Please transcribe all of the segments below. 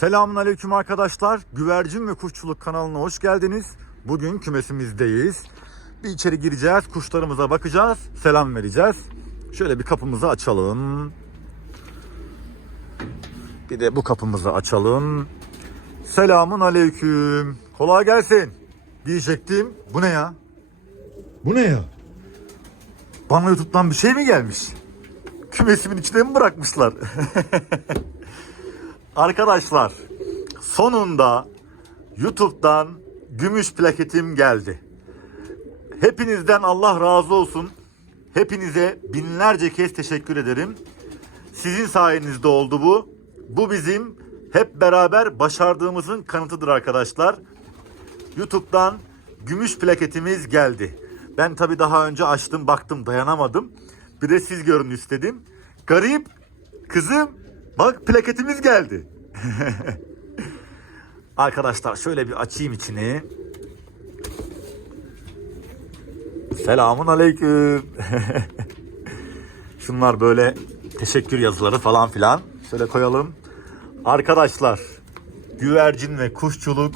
Selamun Aleyküm arkadaşlar. Güvercin ve Kuşçuluk kanalına hoş geldiniz. Bugün kümesimizdeyiz. Bir içeri gireceğiz, kuşlarımıza bakacağız, selam vereceğiz. Şöyle bir kapımızı açalım. Bir de bu kapımızı açalım. Selamun Aleyküm. Kolay gelsin. Diyecektim. Bu ne ya? Bu ne ya? Bana YouTube'dan bir şey mi gelmiş? Kümesimin içine mi bırakmışlar? Arkadaşlar sonunda YouTube'dan gümüş plaketim geldi. Hepinizden Allah razı olsun. Hepinize binlerce kez teşekkür ederim. Sizin sayenizde oldu bu. Bu bizim hep beraber başardığımızın kanıtıdır arkadaşlar. YouTube'dan gümüş plaketimiz geldi. Ben tabi daha önce açtım baktım dayanamadım. Bir de siz görün istedim. Garip kızım bak plaketimiz geldi. Arkadaşlar şöyle bir açayım içini. Selamun aleyküm. Şunlar böyle teşekkür yazıları falan filan. Şöyle koyalım. Arkadaşlar güvercin ve kuşçuluk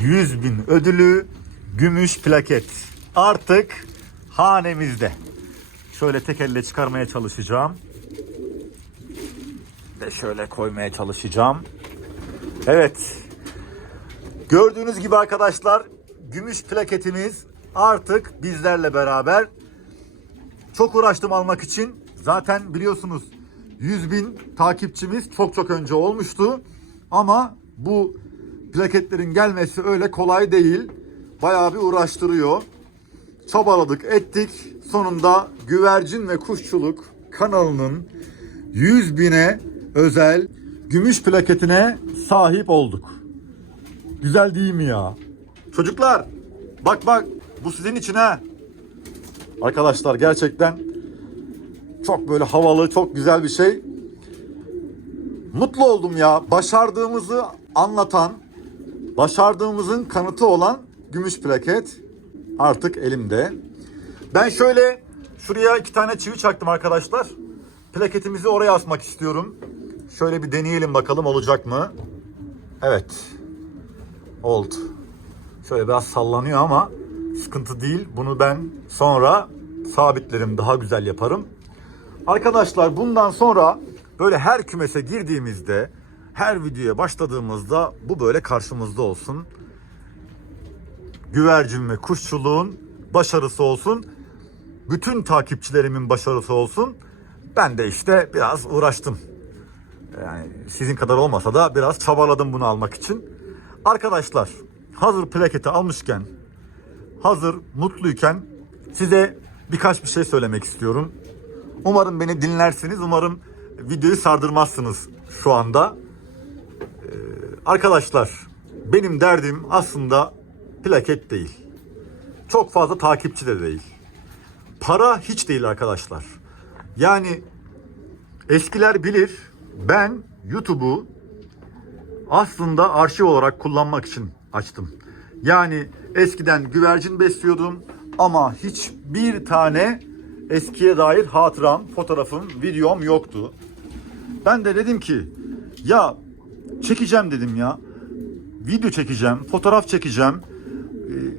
100 bin ödülü gümüş plaket artık hanemizde. Şöyle tek elle çıkarmaya çalışacağım. Ve şöyle koymaya çalışacağım. Evet. Gördüğünüz gibi arkadaşlar gümüş plaketimiz artık bizlerle beraber. Çok uğraştım almak için. Zaten biliyorsunuz 100 bin takipçimiz çok çok önce olmuştu. Ama bu plaketlerin gelmesi öyle kolay değil. Bayağı bir uğraştırıyor. Çabaladık ettik. Sonunda güvercin ve kuşçuluk kanalının 100 bine özel gümüş plaketine sahip olduk. Güzel değil mi ya? Çocuklar bak bak bu sizin için ha. Arkadaşlar gerçekten çok böyle havalı, çok güzel bir şey. Mutlu oldum ya. Başardığımızı anlatan, başardığımızın kanıtı olan gümüş plaket artık elimde. Ben şöyle şuraya iki tane çivi çaktım arkadaşlar. Plaketimizi oraya asmak istiyorum. Şöyle bir deneyelim bakalım olacak mı? Evet. Oldu. Şöyle biraz sallanıyor ama sıkıntı değil. Bunu ben sonra sabitlerim daha güzel yaparım. Arkadaşlar bundan sonra böyle her kümese girdiğimizde her videoya başladığımızda bu böyle karşımızda olsun. Güvercin ve kuşçuluğun başarısı olsun. Bütün takipçilerimin başarısı olsun. Ben de işte biraz uğraştım. Yani sizin kadar olmasa da biraz çabaladım bunu almak için. Arkadaşlar hazır plaketi almışken, hazır mutluyken size birkaç bir şey söylemek istiyorum. Umarım beni dinlersiniz. Umarım videoyu sardırmazsınız şu anda. Ee, arkadaşlar benim derdim aslında plaket değil. Çok fazla takipçi de değil. Para hiç değil arkadaşlar. Yani eskiler bilir ben YouTube'u aslında arşiv olarak kullanmak için açtım. Yani eskiden güvercin besliyordum ama hiçbir tane eskiye dair hatıram, fotoğrafım, videom yoktu. Ben de dedim ki ya çekeceğim dedim ya. Video çekeceğim, fotoğraf çekeceğim.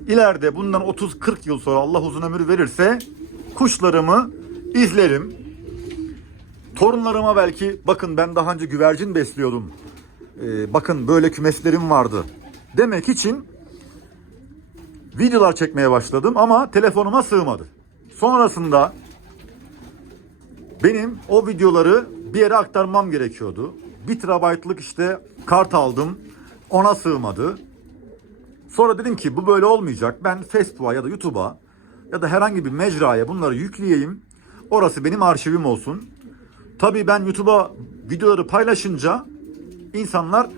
Ee, İleride bundan 30-40 yıl sonra Allah uzun ömür verirse kuşlarımı izlerim. Torunlarıma belki bakın ben daha önce güvercin besliyordum. Ee, bakın böyle kümeslerim vardı. Demek için videolar çekmeye başladım ama telefonuma sığmadı. Sonrasında benim o videoları bir yere aktarmam gerekiyordu. Bir terabaytlık işte kart aldım. Ona sığmadı. Sonra dedim ki bu böyle olmayacak. Ben Facebook'a ya da YouTube'a ya da herhangi bir mecraya bunları yükleyeyim. Orası benim arşivim olsun. Tabii ben YouTube'a videoları paylaşınca insanlar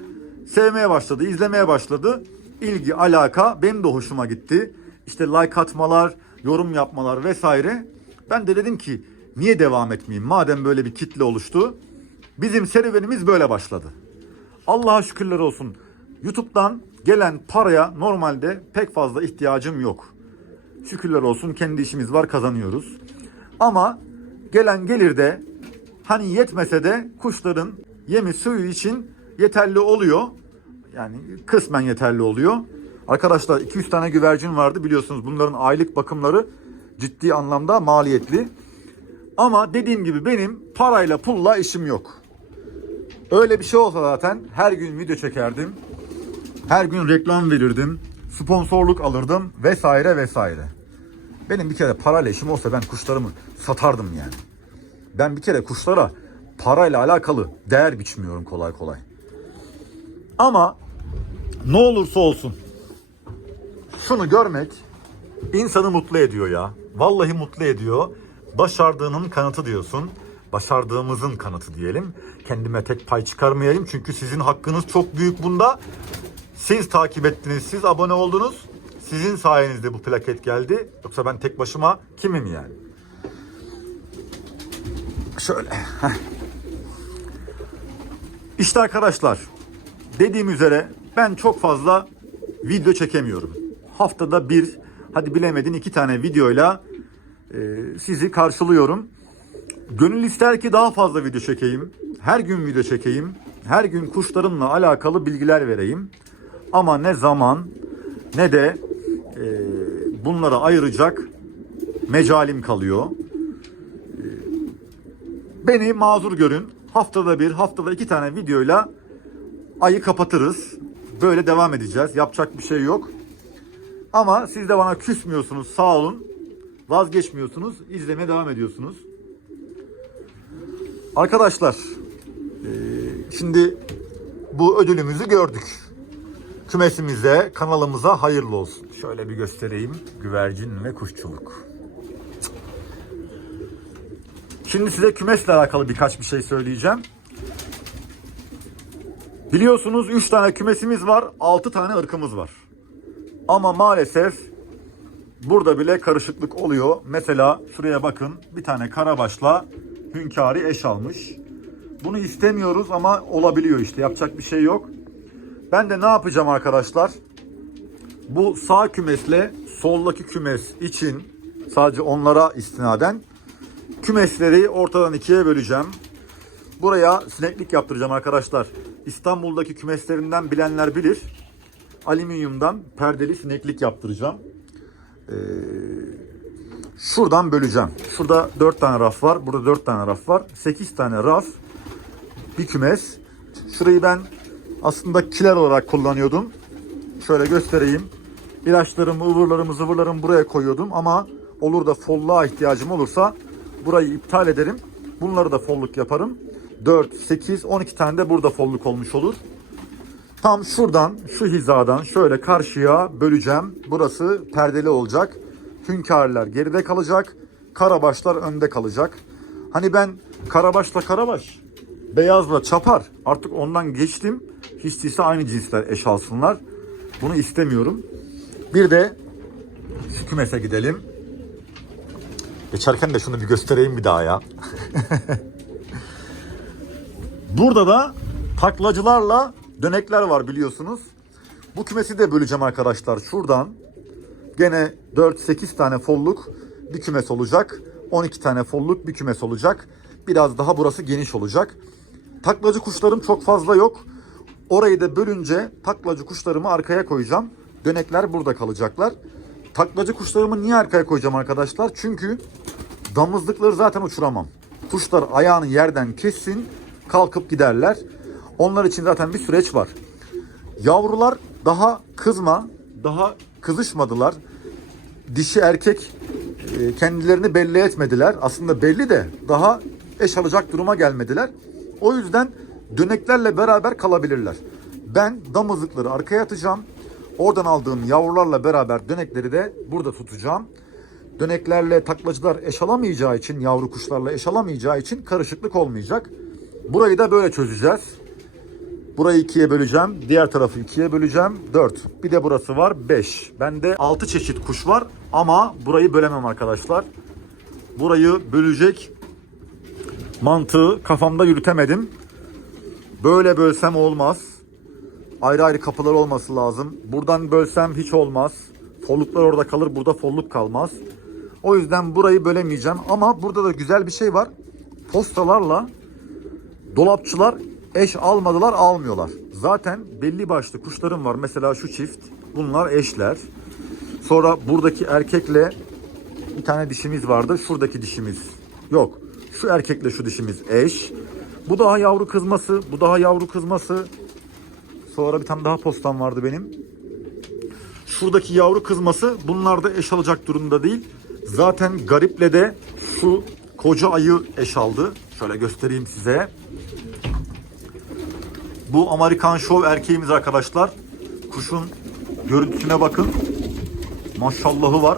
sevmeye başladı, izlemeye başladı. İlgi, alaka benim de hoşuma gitti. İşte like atmalar, yorum yapmalar vesaire. Ben de dedim ki niye devam etmeyeyim madem böyle bir kitle oluştu. Bizim serüvenimiz böyle başladı. Allah'a şükürler olsun. YouTube'dan gelen paraya normalde pek fazla ihtiyacım yok. Şükürler olsun kendi işimiz var kazanıyoruz. Ama gelen gelirde hani yetmese de kuşların yemi suyu için yeterli oluyor. Yani kısmen yeterli oluyor. Arkadaşlar 200 tane güvercin vardı biliyorsunuz. Bunların aylık bakımları ciddi anlamda maliyetli. Ama dediğim gibi benim parayla pulla işim yok. Öyle bir şey olsa zaten her gün video çekerdim. Her gün reklam verirdim. Sponsorluk alırdım vesaire vesaire. Benim bir kere parayla işim olsa ben kuşlarımı satardım yani. Ben bir kere kuşlara parayla alakalı değer biçmiyorum kolay kolay. Ama ne olursa olsun şunu görmek insanı mutlu ediyor ya. Vallahi mutlu ediyor. Başardığının kanıtı diyorsun. Başardığımızın kanıtı diyelim. Kendime tek pay çıkarmayayım çünkü sizin hakkınız çok büyük bunda. Siz takip ettiniz, siz abone oldunuz. Sizin sayenizde bu plaket geldi. Yoksa ben tek başıma kimim yani? Şöyle. İşte arkadaşlar dediğim üzere ben çok fazla video çekemiyorum. Haftada bir hadi bilemedin iki tane videoyla e, sizi karşılıyorum. Gönül ister ki daha fazla video çekeyim. Her gün video çekeyim. Her gün kuşlarımla alakalı bilgiler vereyim. Ama ne zaman ne de e, bunlara ayıracak mecalim kalıyor. Beni mazur görün. Haftada bir, haftada iki tane videoyla ayı kapatırız. Böyle devam edeceğiz. Yapacak bir şey yok. Ama siz de bana küsmüyorsunuz. Sağ olun. Vazgeçmiyorsunuz. izlemeye devam ediyorsunuz. Arkadaşlar, e, şimdi bu ödülümüzü gördük. Kümesimize, kanalımıza hayırlı olsun. Şöyle bir göstereyim. Güvercin ve kuşçuluk. Şimdi size kümesle alakalı birkaç bir şey söyleyeceğim. Biliyorsunuz 3 tane kümesimiz var, 6 tane ırkımız var. Ama maalesef burada bile karışıklık oluyor. Mesela şuraya bakın bir tane karabaşla hünkâri eş almış. Bunu istemiyoruz ama olabiliyor işte yapacak bir şey yok. Ben de ne yapacağım arkadaşlar? Bu sağ kümesle soldaki kümes için sadece onlara istinaden kümesleri ortadan ikiye böleceğim. Buraya sineklik yaptıracağım arkadaşlar. İstanbul'daki kümeslerinden bilenler bilir. Alüminyumdan perdeli sineklik yaptıracağım. Ee, şuradan böleceğim. Şurada 4 tane raf var. Burada 4 tane raf var. 8 tane raf. Bir kümes. Şurayı ben aslında kiler olarak kullanıyordum. Şöyle göstereyim. İlaçlarımı, ıvırlarımı, zıvırlarımı buraya koyuyordum ama olur da folluğa ihtiyacım olursa burayı iptal ederim. Bunları da folluk yaparım. 4, 8, 12 tane de burada folluk olmuş olur. Tam şuradan, şu hizadan şöyle karşıya böleceğim. Burası perdeli olacak. Hünkârlar geride kalacak. Karabaşlar önde kalacak. Hani ben karabaşla karabaş, beyazla çapar. Artık ondan geçtim. Hiç değilse aynı cinsler eş alsınlar. Bunu istemiyorum. Bir de şu kümese gidelim. Geçerken de şunu bir göstereyim bir daha ya. Burada da taklacılarla dönekler var biliyorsunuz. Bu kümesi de böleceğim arkadaşlar şuradan. Gene 4-8 tane folluk bir kümes olacak. 12 tane folluk bir kümes olacak. Biraz daha burası geniş olacak. Taklacı kuşlarım çok fazla yok. Orayı da bölünce taklacı kuşlarımı arkaya koyacağım. Dönekler burada kalacaklar. Taklacı kuşlarımı niye arkaya koyacağım arkadaşlar? Çünkü damızlıkları zaten uçuramam. Kuşlar ayağını yerden kessin, kalkıp giderler. Onlar için zaten bir süreç var. Yavrular daha kızma, daha kızışmadılar. Dişi erkek e, kendilerini belli etmediler. Aslında belli de daha eş alacak duruma gelmediler. O yüzden döneklerle beraber kalabilirler. Ben damızlıkları arkaya atacağım. Oradan aldığım yavrularla beraber dönekleri de burada tutacağım. Döneklerle taklacılar eş alamayacağı için, yavru kuşlarla eş alamayacağı için karışıklık olmayacak. Burayı da böyle çözeceğiz. Burayı ikiye böleceğim. Diğer tarafı ikiye böleceğim. 4. Bir de burası var 5. Bende 6 çeşit kuş var ama burayı bölemem arkadaşlar. Burayı bölecek mantığı kafamda yürütemedim. Böyle bölsem olmaz. Ayrı ayrı kapılar olması lazım. Buradan bölsem hiç olmaz. Folluklar orada kalır, burada folluk kalmaz. O yüzden burayı bölemeyeceğim. Ama burada da güzel bir şey var. Postalarla dolapçılar eş almadılar almıyorlar. Zaten belli başlı kuşlarım var. Mesela şu çift. Bunlar eşler. Sonra buradaki erkekle bir tane dişimiz vardı. Şuradaki dişimiz yok. Şu erkekle şu dişimiz eş. Bu daha yavru kızması. Bu daha yavru kızması. Sonra bir tane daha postam vardı benim. Şuradaki yavru kızması bunlar da eş alacak durumda değil. Zaten gariple de şu koca ayı eş aldı. Şöyle göstereyim size. Bu Amerikan Show erkeğimiz arkadaşlar. Kuşun görüntüsüne bakın. Maşallahı var.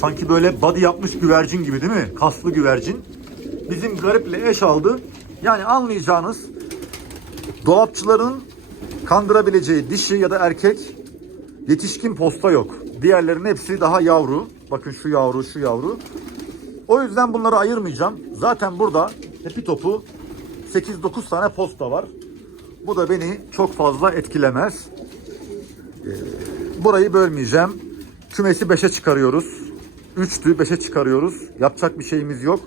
Sanki böyle body yapmış güvercin gibi değil mi? Kaslı güvercin. Bizim gariple eş aldı. Yani anlayacağınız dolapçıların kandırabileceği dişi ya da erkek yetişkin posta yok. Diğerlerinin hepsi daha yavru. Bakın şu yavru, şu yavru. O yüzden bunları ayırmayacağım. Zaten burada hepi topu 8-9 tane posta var. Bu da beni çok fazla etkilemez. Ee, burayı bölmeyeceğim. Kümesi 5'e çıkarıyoruz. 3'tü 5'e çıkarıyoruz. Yapacak bir şeyimiz yok.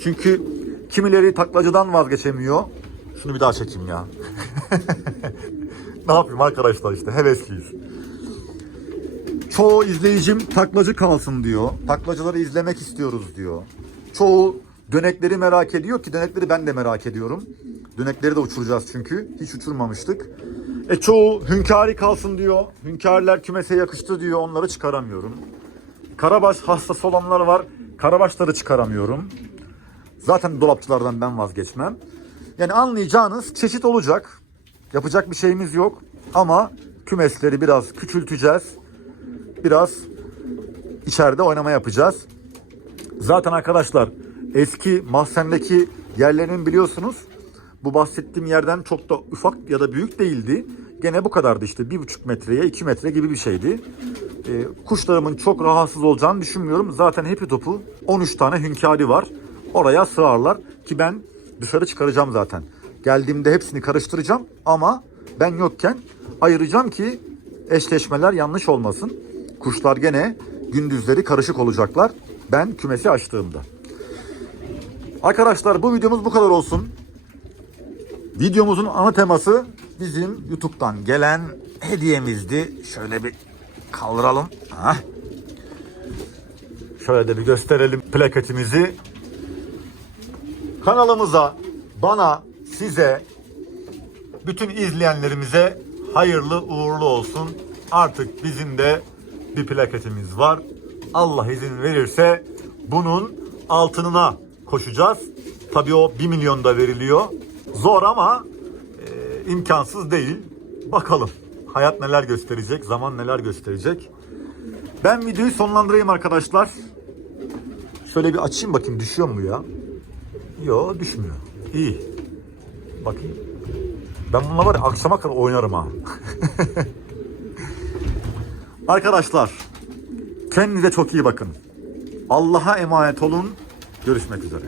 Çünkü kimileri taklacıdan vazgeçemiyor. Şunu bir daha çekeyim ya. ne yapayım arkadaşlar işte hevesliyiz. Çoğu izleyicim taklacı kalsın diyor. Taklacıları izlemek istiyoruz diyor. Çoğu dönekleri merak ediyor ki dönekleri ben de merak ediyorum. Dönekleri de uçuracağız çünkü. Hiç uçurmamıştık. E çoğu hünkâri kalsın diyor. Hünkâriler kümese yakıştı diyor. Onları çıkaramıyorum. Karabaş hastası olanlar var. Karabaşları çıkaramıyorum. Zaten dolapçılardan ben vazgeçmem. Yani anlayacağınız çeşit olacak. Yapacak bir şeyimiz yok. Ama kümesleri biraz küçülteceğiz. Biraz içeride oynama yapacağız. Zaten arkadaşlar eski mahzendeki yerlerini biliyorsunuz. Bu bahsettiğim yerden çok da ufak ya da büyük değildi. Gene bu kadardı işte. Bir buçuk metreye iki metre gibi bir şeydi. Ee, kuşlarımın çok rahatsız olacağını düşünmüyorum. Zaten hepi topu 13 tane hünkâri var. Oraya sığarlar ki ben dışarı çıkaracağım zaten. Geldiğimde hepsini karıştıracağım ama ben yokken ayıracağım ki eşleşmeler yanlış olmasın. Kuşlar gene gündüzleri karışık olacaklar. Ben kümesi açtığımda. Arkadaşlar bu videomuz bu kadar olsun. Videomuzun ana teması bizim YouTube'dan gelen hediyemizdi. Şöyle bir kaldıralım. Hah. Şöyle de bir gösterelim plaketimizi. Kanalımıza, bana, size, bütün izleyenlerimize hayırlı uğurlu olsun. Artık bizim de bir plaketimiz var. Allah izin verirse bunun altınına koşacağız. Tabii o 1 milyonda veriliyor. Zor ama e, imkansız değil. Bakalım hayat neler gösterecek, zaman neler gösterecek. Ben videoyu sonlandırayım arkadaşlar. Şöyle bir açayım bakayım düşüyor mu ya? Yok düşmüyor. İyi. Bakayım. Ben bununla var ya akşama kadar oynarım ha. Arkadaşlar kendinize çok iyi bakın. Allah'a emanet olun. Görüşmek üzere.